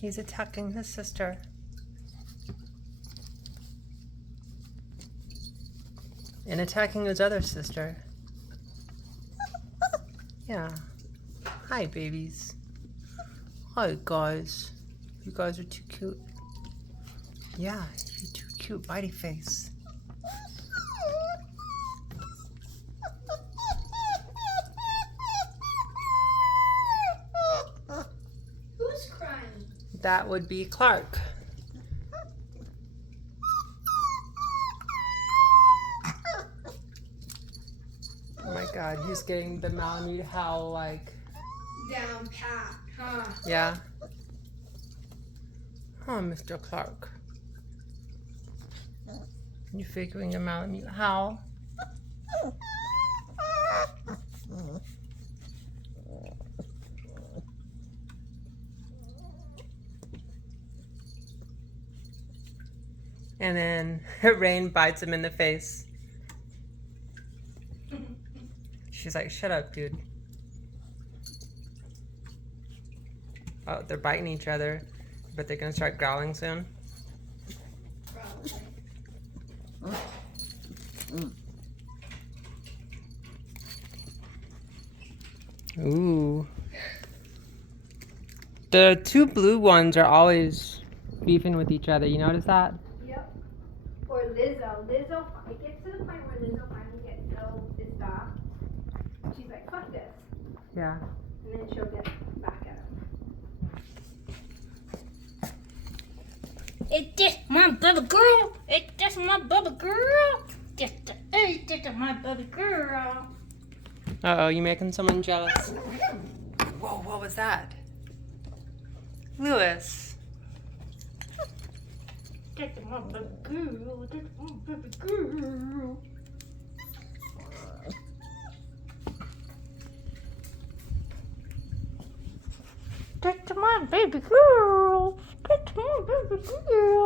He's attacking his sister. And attacking his other sister. Yeah. Hi, babies. Hi, guys. You guys are too cute. Yeah, you're too cute. Bitey face. Who's crying? That would be Clark. Oh my god, he's getting the malamute howl like... Down pat, huh? Yeah. Oh, Mr. Clark. You figuring the malamute howl? And then Rain bites him in the face. She's like, shut up, dude. Oh, they're biting each other, but they're gonna start growling soon. Ooh. The two blue ones are always beefing with each other. You notice that? Yep. Or Lizzo. Lizzo, it gets to the point where Lizzo finally gets so pissed off. She's like, fuck this. Yeah. And then she'll get back at him. It's just my baby girl. It's just my baby girl. It's just my baby girl. Uh-oh, you making someone jealous. Whoa, what was that? Lewis. That's my baby girl. That's my baby girl. That's my baby girl. That's my baby girl.